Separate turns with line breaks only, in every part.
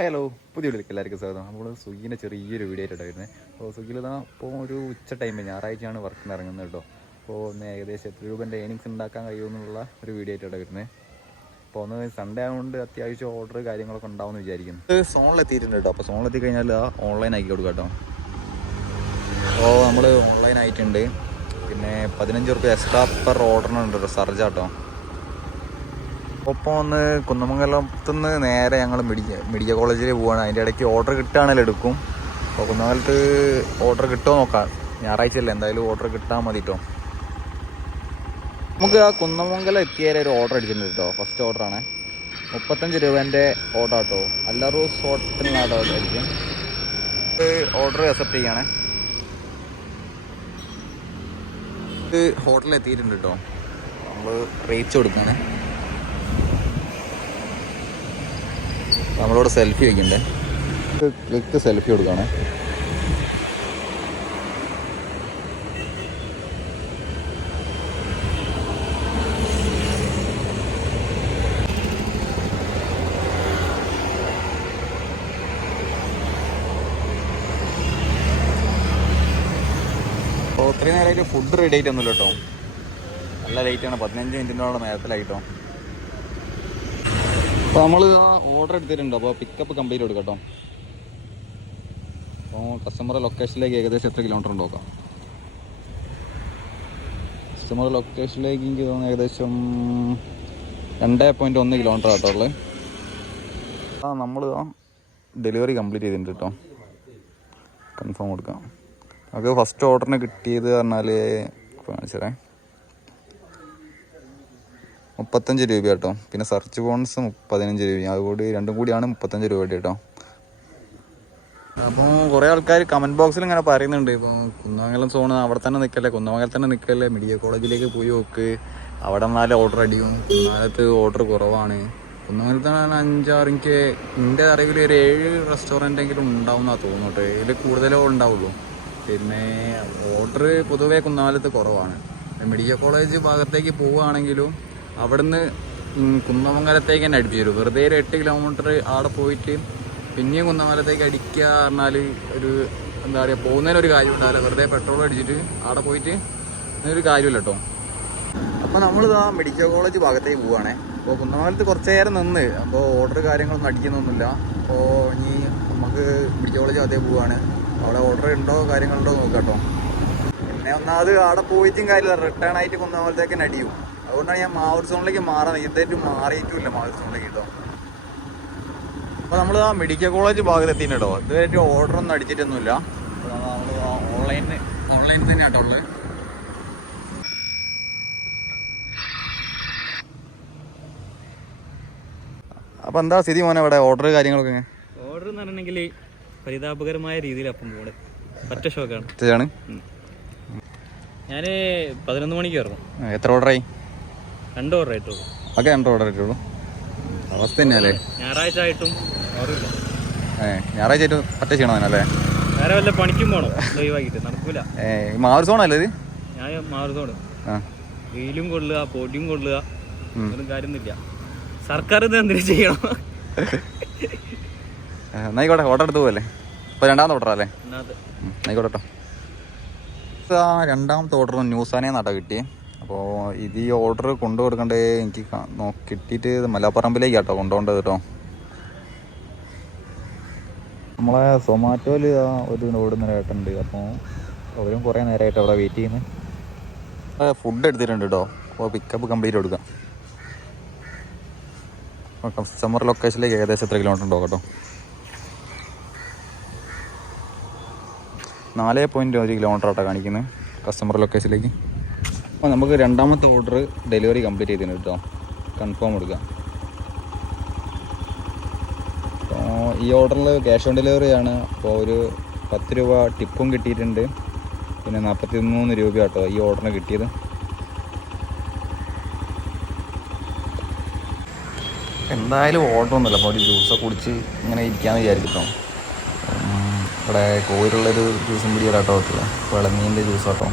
Hello പുതിയ വീട്ടിലേക്ക് എല്ലാവർക്കും സ്വാഗതം. നമ്മൾ സ്വിഗ്ഗിന്റെ ചെറിയൊരു വീഡിയോ ആയിട്ടാണ് അപ്പോൾ സ്വിഗ്ഗിൽ ഇതാ ഇപ്പോൾ ഒരു ഉച്ച ടൈം ഞായറാഴ്ചയാണ് വർക്കിന് ഇറങ്ങുന്നത് കേട്ടോ. അപ്പോൾ ഒന്ന് ഏകദേശം എത്ര രൂപന്റെ ഏണിങ്സ് ഉണ്ടാക്കാൻ കഴിയുമെന്നുള്ള ഒരു വീഡിയോ ആയിട്ടാണ് അപ്പോൾ ഒന്ന് സൺഡേ ആയതുകൊണ്ട് അത്യാവശ്യം ഓർഡർ കാര്യങ്ങളൊക്കെ ഉണ്ടാവുമെന്ന് വിചാരിക്കുന്നു. ഇത് സോണിലെത്തിയിട്ടുണ്ട് കേട്ടോ. അപ്പോൾ സോണിലെത്തി കഴിഞ്ഞാൽ ഓൺലൈൻ ആക്കി കൊടുക്കാം കേട്ടോ. അപ്പോൾ നമ്മൾ ഓൺലൈൻ ആയിട്ടുണ്ട്. പിന്നെ പതിനഞ്ച് റുപ്യ എക്സ്ട്രാ പെർ ഓർഡറിനുണ്ട് കേട്ടോ ഒപ്പം ഒന്ന് കുന്നമംഗലത്തുനിന്ന് നേരെ ഞങ്ങൾ മെഡിക്കൽ മെഡിക്കൽ കോളേജിൽ പോവാണ്. അതിന്റെ ഇടയ്ക്ക് ഓർഡർ കിട്ടുകയാണെങ്കിൽ എടുക്കും. അപ്പോൾ കുന്നമംഗലത്ത് ഓർഡർ കിട്ടുമോ നോക്കാം. ഞായറാഴ്ച അല്ലേ എന്തായാലും ഓർഡർ കിട്ടാൻ മതി കേട്ടോ നമുക്ക് ആ കുന്നമംഗലം എത്തിയാൽ ഒരു ഓർഡർ അടിച്ചിട്ടുണ്ട് കേട്ടോ ഫസ്റ്റ് ഓർഡറാണ് മുപ്പത്തഞ്ച് രൂപേന്റെ ഓർഡർ കേട്ടോ അല്ലറൂസ് ഹോട്ടലിനാണ് ഓർഡർ ആയിരിക്കും. ഓർഡർ അക്സെപ്റ്റ് ചെയ്യണേ. ഹോട്ടലിൽ എത്തിയിട്ടുണ്ട് കേട്ടോ നമ്മൾ റേറ്റ്സ് കൊടുക്കുകയാണ് നമ്മളോട് സെൽഫി വയ്ക്കണ്ടേ ക്ലിക്ക് സെൽഫി കൊടുക്കണേ. അപ്പോൾ ഇത്രയും നേരമായിട്ട് ഫുഡ് റെഡി ആയിട്ടൊന്നുമില്ല കേട്ടോ. നല്ല ലൈറ്റാണ് പതിനഞ്ച് മിനിറ്റിനോളം നേരത്തിലായിട്ടോ അപ്പോൾ നമ്മൾ ഓർഡർ എടുത്തിട്ടുണ്ട്. അപ്പോൾ പിക്കപ്പ് കംപ്ലീറ്റ് എടുക്കാം കേട്ടോ. അപ്പോൾ കസ്റ്റമറെ ലൊക്കേഷനിലേക്ക് ഏകദേശം എത്ര കിലോമീറ്റർ ഉണ്ട് നോക്കാം. കസ്റ്റമർ ലൊക്കേഷനിലേക്ക് എനിക്ക് തോന്നുന്നു ഏകദേശം രണ്ട് പോയിന്റ് ഒന്ന് കിലോമീറ്റർ ആട്ടോ ഉള്ളത് ആ നമ്മൾ ഡെലിവറി കംപ്ലീറ്റ് ചെയ്തിട്ടുണ്ട് കേട്ടോ. കൺഫേം കൊടുക്കാം. നമുക്ക് ഫസ്റ്റ് ഓർഡറിന് കിട്ടിയത് പറഞ്ഞാൽ കാണിച്ചേ മുപ്പത്തഞ്ച് രൂപ കേട്ടോ. പിന്നെ സെർച്ച് ബോൺസ് പതിനഞ്ച് രൂപ അതുകൂടി രണ്ടും കൂടിയാണ് മുപ്പത്തഞ്ച് രൂപ കേട്ടോ. അപ്പോൾ കുറേ ആൾക്കാർ കമന്റ് ബോക്സിൽ ഇങ്ങനെ പറയുന്നുണ്ട്. ഇപ്പോൾ കുന്നമംഗലം സോണ് അവിടെ തന്നെ നിൽക്കല്ലേ കുന്നമംഗലം തന്നെ നിൽക്കല്ലേ മെഡിക്കൽ കോളേജിലേക്ക് പോയി നോക്ക്. അവിടെ നാല് ഓർഡർ അടിക്കും കുന്നാലത്ത് ഓർഡർ കുറവാണ്. കുന്നമംഗലത്താണ് അഞ്ചാറിക്ക് എന്റെ അറിവിൽ ഒരു ഏഴ് റെസ്റ്റോറന്റ് എങ്കിലും ഉണ്ടാവും എന്നാണ് തോന്നുന്നു ഇതിൽ കൂടുതലോ ഉണ്ടാവുള്ളൂ. പിന്നെ ഓർഡർ പൊതുവേ കുന്നാലത്ത് കുറവാണ്. മെഡിക്കൽ കോളേജ് ഭാഗത്തേക്ക് പോവുകയാണെങ്കിലും അവിടുന്ന് കുന്നമംഗലത്തേക്ക് തന്നെ അടിച്ചു തരും. വെറുതെ ഒരു എട്ട് കിലോമീറ്റർ അവിടെ പോയിട്ട് പിന്നെയും കുന്നമംഗലത്തേക്ക് അടിക്കുക പറഞ്ഞാൽ ഒരു എന്താ പറയുക പോകുന്നതിനൊരു കാര്യം ഉണ്ടാവില്ല. വെറുതെ പെട്രോൾ അടിച്ചിട്ട് അവിടെ പോയിട്ട് ഒരു കാര്യമില്ല കേട്ടോ. അപ്പോൾ നമ്മളിതാ മെഡിക്കൽ കോളേജ് ഭാഗത്തേക്ക് പോവുകയാണേ അപ്പോൾ കുന്നമംഗലത്ത് കുറച്ച് നേരം നിന്ന്. അപ്പോൾ ഓർഡർ കാര്യങ്ങളൊന്നും അടിക്കുന്നൊന്നുമില്ല. അപ്പോൾ ഇനി നമുക്ക് മെഡിക്കൽ കോളേജ് അതേ പോവുകയാണ് അവിടെ ഓർഡർ ഉണ്ടോ കാര്യങ്ങളുണ്ടോ നോക്കാം കേട്ടോ. പിന്നെ ഒന്നാമത് അവിടെ പോയിട്ടും കാര്യമില്ല. റിട്ടേൺ ആയിട്ട് കുന്നമംഗലത്തേക്ക് തന്നെ അടിയും. അതുകൊണ്ടാണ് ഞാൻ മാവൂർ സോണിലേക്ക് മാറാൻ ഇതായിട്ട് മാറിയിട്ടുമില്ല മാവൂർ സോണിലേക്ക് കേട്ടോ അപ്പോൾ നമ്മൾ ആ മെഡിക്കൽ കോളേജ് ഭാഗത്ത് കേട്ടോ ഇതുവരെ ഓർഡർ ഒന്നും അടിച്ചിട്ടൊന്നുമില്ല. നമ്മൾ ഓൺലൈനിൽ ഓൺലൈനിൽ തന്നെ കേട്ടോ ഉള്ളത് അപ്പോൾ എന്താ സ്ഥിതി മോനെ ഇവിടെ? ഓർഡർ കാര്യങ്ങളൊക്കെ?
ഓർഡർ എന്ന് പറഞ്ഞിട്ടുണ്ടെങ്കിൽ പരിതാപകരമായ രീതിയിൽ അപ്പം കൂടെ ഒറ്റ ഷോക്കാണ്
ഞാൻ
ഞാൻ പതിനൊന്ന് മണിക്ക് ഇറങ്ങും
ആ, എത്ര ഓർഡറായി
രണ്ട് ഓർഡർ ആയിട്ടുള്ളൂ
ഒക്കെ രണ്ട് ഓർഡർ ആയിട്ടുള്ളൂ അവസ്ഥ തന്നെയല്ലേ?
ഞായറാഴ്ച ആയിട്ടും ഓർഡറില്ല
ഏ ഞായറാഴ്ച ആയിട്ട് പറ്റ ചെയ്യണം അതിനല്ലേ
വേറെ വല്ല പണിക്കും പോകണം ഒഴിവാക്കിയിട്ട് നടക്കൂല.
ഏ മാവൂർ സോണല്ലേ ഇത്?
ഞാൻ വെയിലും കൊള്ളുക പൊടിയും കൊള്ളുക
ഉം.
ഒന്നും കാര്യമൊന്നുമില്ല സർക്കാർ ഇത് എന്തിനു ചെയ്യണം?
ഏ, എന്നായിക്കോട്ടെ ഓർഡർ എടുത്ത് പോകല്ലേ ഇപ്പോൾ രണ്ടാമത്തെ ഓർഡർ അല്ലേ?
ഒന്നാമത്
ഉം, ആയിക്കോട്ടെ കേട്ടോ രണ്ടാമത്തെ ഓർഡർ ന്യൂസാനേ നട്ടാ കിട്ടിയേ? അപ്പോൾ ഇത് ഈ ഓർഡർ കൊണ്ടു കൊടുക്കണ്ടേ? എനിക്ക് കിട്ടിയിട്ട് മലപ്പറമ്പിലേക്ക് കേട്ടോ കൊണ്ടുപോകേണ്ടത് കേട്ടോ നമ്മളെ സൊമാറ്റോയിൽ ഒരു ഓടുന്ന ഏട്ടുണ്ട് അപ്പോൾ അവരും കുറേ നേരമായിട്ട് അവിടെ വെയിറ്റ് ചെയ്യുന്നത് ഫുഡ് എടുത്തിട്ടുണ്ട് കേട്ടോ അപ്പോൾ പിക്കപ്പ് കംപ്ലീറ്റ് കൊടുക്കാം. അപ്പോൾ കസ്റ്റമർ ലൊക്കേഷനിലേക്ക് ഏകദേശം എത്ര കിലോമീറ്റർ ഉണ്ടോ കേട്ടോ? നാല് പോയിന്റ് ഒരു കിലോമീറ്റർ ആട്ടോ കാണിക്കുന്നത് കസ്റ്റമർ ലൊക്കേഷനിലേക്ക് അപ്പോൾ നമുക്ക് രണ്ടാമത്തെ ഓർഡർ ഡെലിവറി കംപ്ലീറ്റ് ചെയ്തിന് കേട്ടോ കൺഫേം കൊടുക്കാം. ഈ ഓർഡറിൽ ക്യാഷ് ഓൺ ഡെലിവറി ആണ്. അപ്പോൾ ഒരു പത്ത് രൂപ ടിപ്പും കിട്ടിയിട്ടുണ്ട്. പിന്നെ നാൽപ്പത്തി മൂന്ന് രൂപ കേട്ടോ ഈ ഓർഡറിന് കിട്ടിയത്. എന്തായാലും ഓർഡർ ഒന്നുമില്ല. അപ്പോൾ ഒരു ജ്യൂസ് കുടിച്ച് ഇങ്ങനെ ഇരിക്കാമെന്ന് വിചാരിക്കട്ടോ ഇവിടെ കോയിലുള്ളൊരു ജ്യൂസും പിടി കേട്ടോ വിളഞ്ഞീന്റെ ജ്യൂസ് കേട്ടോ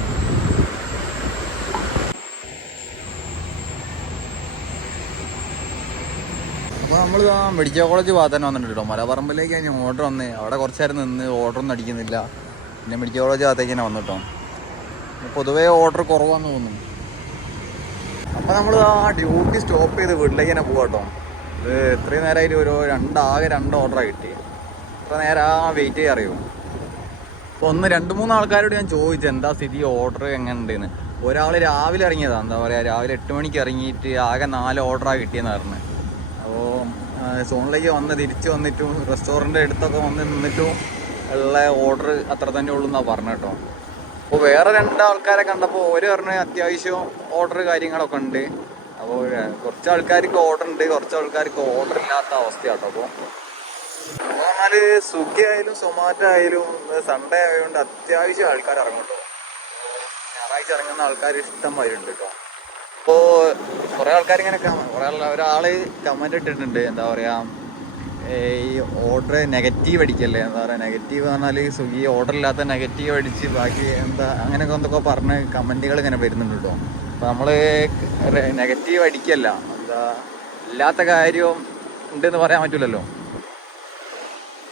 അപ്പോൾ നമ്മൾ മെഡിക്കൽ കോളേജ് ഭാഗത്ത് തന്നെ വന്നിട്ടുണ്ട് കേട്ടോ മലപ്പറമ്പിലേക്ക് ഞാൻ ഓർഡർ വന്ന് അവിടെ കുറച്ച് നേരം നിന്ന് ഓർഡർ ഒന്നും അടിക്കുന്നില്ല. പിന്നെ മെഡിക്കൽ കോളേജ് ഭാഗത്തേക്ക് തന്നെ വന്നിട്ടോ പൊതുവേ ഓർഡർ കുറവാന്ന് തോന്നുന്നു. അപ്പോൾ നമ്മൾ ആ ഡ്യൂട്ടി സ്റ്റോപ്പ് ചെയ്ത് വീട്ടിലേക്ക് തന്നെ പോകാട്ടോ ഇത് ഇത്രയും നേരമായിട്ട് ഒരു രണ്ടാകെ രണ്ട് ഓർഡറാണ് കിട്ടി ഇത്ര നേരം ആ വെയിറ്റ് ചെയ്യാൻ അറിയുമോ അപ്പോൾ ഒന്ന് രണ്ട് മൂന്ന് ആൾക്കാരോട് ഞാൻ ചോദിച്ചു എന്താ സ്ഥിതി ഓർഡർ എങ്ങനെ ഉണ്ടെന്ന് ഒരാൾ രാവിലെ ഇറങ്ങിയതാണ് എന്താ പറയുക രാവിലെ എട്ട് മണിക്ക് ഇറങ്ങിയിട്ട് ആകെ നാല് ഓർഡറാണ് കിട്ടിയെന്ന് പറഞ്ഞു. അപ്പോൾ സോണിലേക്ക് വന്ന് തിരിച്ച് വന്നിട്ടും റെസ്റ്റോറന്റ് അടുത്തൊക്കെ വന്ന് നിന്നിട്ടും ഉള്ള ഓർഡർ അത്ര തന്നെ ഉള്ളൂ എന്നാണ് പറഞ്ഞു കേട്ടോ അപ്പോൾ വേറെ രണ്ട് ആൾക്കാരെ കണ്ടപ്പോൾ ഒരു പറഞ്ഞ അത്യാവശ്യം ഓർഡർ കാര്യങ്ങളൊക്കെ ഉണ്ട്. അപ്പോൾ കുറച്ച് ആൾക്കാർക്ക് ഓർഡർ ഉണ്ട് കുറച്ച് ആൾക്കാർക്ക് ഓർഡർ ഇല്ലാത്ത അവസ്ഥയാട്ടോ അപ്പോൾ എന്നാൽ സ്വിഗ്ഗി ആയാലും സൊമാറ്റോ ആയാലും സൺഡേ ആയതുകൊണ്ട് അത്യാവശ്യം ആൾക്കാർ ഇറങ്ങും കേട്ടോ ഞായറാഴ്ച ഇറങ്ങുന്ന ആൾക്കാർ ഇഷ്ടം വരുന്നുണ്ട് കേട്ടോ അപ്പോൾ കുറേ ആൾക്കാർ ഇങ്ങനെ കുറേ ഒരാൾ കമന്റ് ഇട്ടിട്ടുണ്ട്. എന്താ പറയാ ഈ ഓർഡർ നെഗറ്റീവ് അടിക്കല്ലേ? എന്താ പറയുക നെഗറ്റീവ് പറഞ്ഞാൽ സ്വിഗ്ഗി ഓർഡർ ഇല്ലാത്ത നെഗറ്റീവ് അടിച്ച് ബാക്കി എന്താ അങ്ങനെയൊക്കെ എന്തൊക്കെ പറഞ്ഞ് കമന്റുകൾ ഇങ്ങനെ വരുന്നുണ്ട് കേട്ടോ. അപ്പോൾ നമ്മൾ നെഗറ്റീവ് അടിക്കല്ല. എന്താ ഇല്ലാത്ത കാര്യം ഉണ്ടെന്ന് പറയാൻ പറ്റില്ലല്ലോ